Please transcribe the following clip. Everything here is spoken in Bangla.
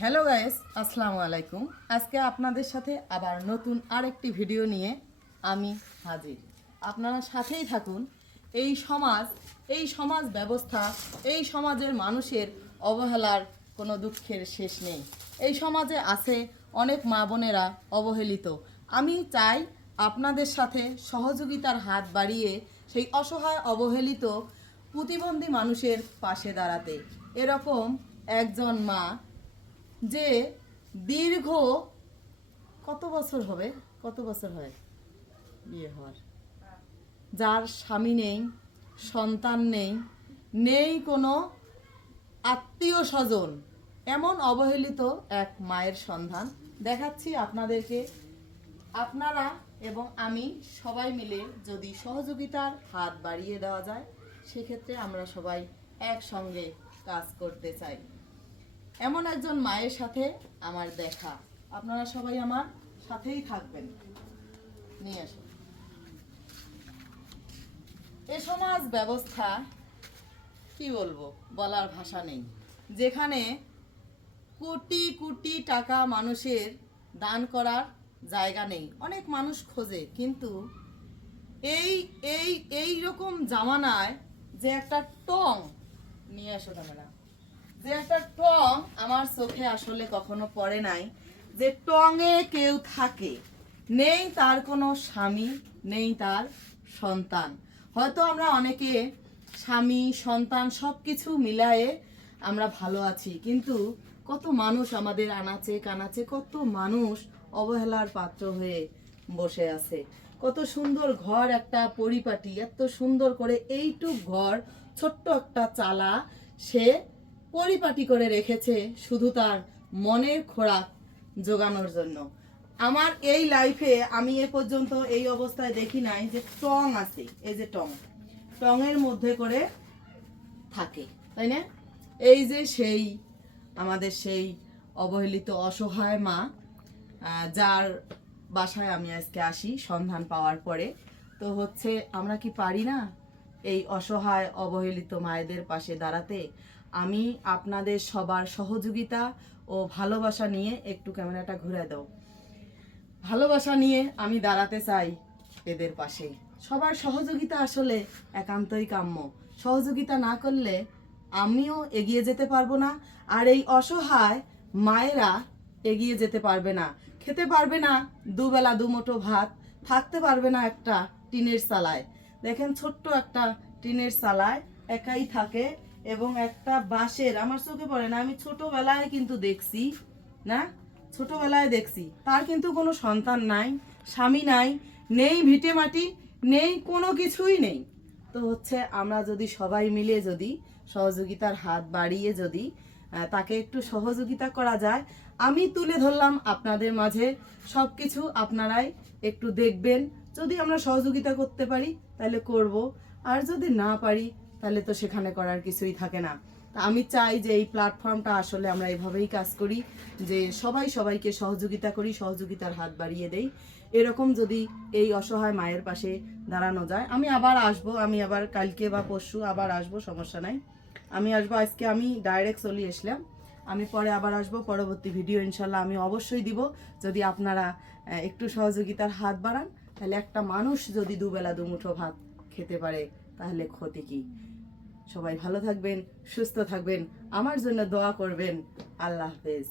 হ্যালো গাইস, আসসালামু আলাইকুম। আজকে আপনাদের সাথে আবার নতুন আরেকটি ভিডিও নিয়ে আমি হাজির। আপনারা সাথেই থাকুন। এই সমাজ ব্যবস্থা, এই সমাজের মানুষের অবহেলার কোনো দুঃখের শেষ নেই। এই সমাজে আছে অনেক মা বোনেরা অবহেলিত। আমি চাই আপনাদের সাথে সহযোগিতার হাত বাড়িয়ে সেই অসহায় অবহেলিত প্রতিবন্ধী মানুষের পাশে দাঁড়াতে। এরকম একজন মা যে দীর্ঘ কত বছর হয় বিয়ে হওয়ার, যার স্বামী নেই, সন্তান নেই, নেই কোনো আত্মীয় স্বজন, এমন অবহেলিত এক মায়ের সন্ধান দেখাচ্ছি আপনাদেরকে। আপনারা এবং আমি সবাই মিলে যদি সহযোগিতার হাত বাড়িয়ে দেওয়া যায়, সেক্ষেত্রে আমরা সবাই একসঙ্গে কাজ করতে চাই। এমন একজন মায়ের সাথে আমার দেখা, আপনারা সবাই আমার সাথেই থাকবেন। নিয়ে আসো। এ সমাজ ব্যবস্থা কি বলবো, বলার ভাষা নেই। যেখানে কোটি কোটি টাকা মানুষের দান করার জায়গা নেই। অনেক মানুষ খোঁজে, কিন্তু এই এই এই রকম জামানায় যে একটা টং নিয়ে আসো ক্যামেরা, যে একটা টং আমার চোখে আসলে কখনো পড়ে নাই। যে টঙে কেউ থাকে, নেই তার কোনো স্বামী, নেই তার সন্তান। হয়তো আমরা অনেকে স্বামী সন্তান সব কিছু মিলায়ে আমরা ভালো আছি, কিন্তু কত মানুষ আমাদের আনাচে কানাচে, কত মানুষ অবহেলার পাত্র হয়ে বসে আছে। কত সুন্দর ঘর, একটা পরিপাটি, এত সুন্দর করে এইটুক ঘর, ছোট্ট একটা চালা সে পরিপাটি করে রেখেছে শুধু তার মনের খোরাক জোগানোর জন্য। আমার এই লাইফে আমি এ পর্যন্ত এই অবস্থায় দেখি নাই যে টং আছে। এই যে টঙের মধ্যে করে থাকে, তাই না? এই যে সেই আমাদের সেই অবহেলিত অসহায় মা, যার বাসায় আমি আজকে আসি সন্ধান পাওয়ার পরে। তো হচ্ছে, আমরা কি পারি না এই অসহায় অবহেলিত মায়েদের পাশে দাঁড়াতে? আমি আপনাদের সবার সহযোগিতা ও ভালোবাসা নিয়ে, একটু ক্যামেরাটা ঘুরে দাও, ভালোবাসা নিয়ে আমি দাঁড়াতে চাই এদের পাশে। সবার সহযোগিতা আসলে একান্তই কাম্য। সহযোগিতা না করলে আমিও এগিয়ে যেতে পারবো না, আর এই অসহায় মায়েরা এগিয়ে যেতে পারবে না, খেতে পারবে না দুবেলা দুমুঠো ভাত, থাকতে পারবে না একটা টিনের চালায়। দেখেন, ছোট্ট একটা টিনের চালায় একাই থাকে, এবং একটা বাঁশের, আমার চোখে পড়ে না, আমি ছোটবেলায় কিন্তু দেখছি, না ছোটবেলায় দেখছি, তার কিন্তু কোনো সন্তান নাই, স্বামী নাই, নেই ভিটে মাটি, নেই কোনো কিছুই নেই। তো হচ্ছে, আমরা যদি সবাই মিলে যদি সহযোগিতার হাত বাড়িয়ে যদি তাকে একটু সহযোগিতা করা যায়, আমি তুলে ধরলাম আপনাদের মাঝে সব কিছু, আপনারাই একটু দেখবেন। যদি আমরা সহযোগিতা করতে পারি তাহলে করব, আর যদি না পারি তাহলে তো সেখানে করার কিছুই থাকে না। তা আমি চাই যে এই প্ল্যাটফর্মটা আসলে আমরা এভাবেই কাজ করি, যে সবাই সবাইকে সহযোগিতা করি, সহযোগিতার হাত বাড়িয়ে দেই। এরকম যদি এই অসহায় মায়ের পাশে দাঁড়ানো যায়, আমি আবার আসবো, আমি আবার কালকে বা পরশু আবার আসবো, সমস্যা নাই। আমি আসবো, আজকে আমি ডাইরেক্ট চলে আসলাম, আমি পরে আবার আসবো। পরবর্তী ভিডিও ইনশাল্লাহ আমি অবশ্যই দিব। যদি আপনারা একটু সহযোগিতার হাত বাড়ান, তাহলে একটা মানুষ যদি দুবেলা দুমুঠো ভাত খেতে পারে, তাহলে ক্ষতি কি? সবাই ভালো থাকবেন, সুস্থ থাকবেন, আমার জন্য দোয়া করবেন। আল্লাহ হাফেজ।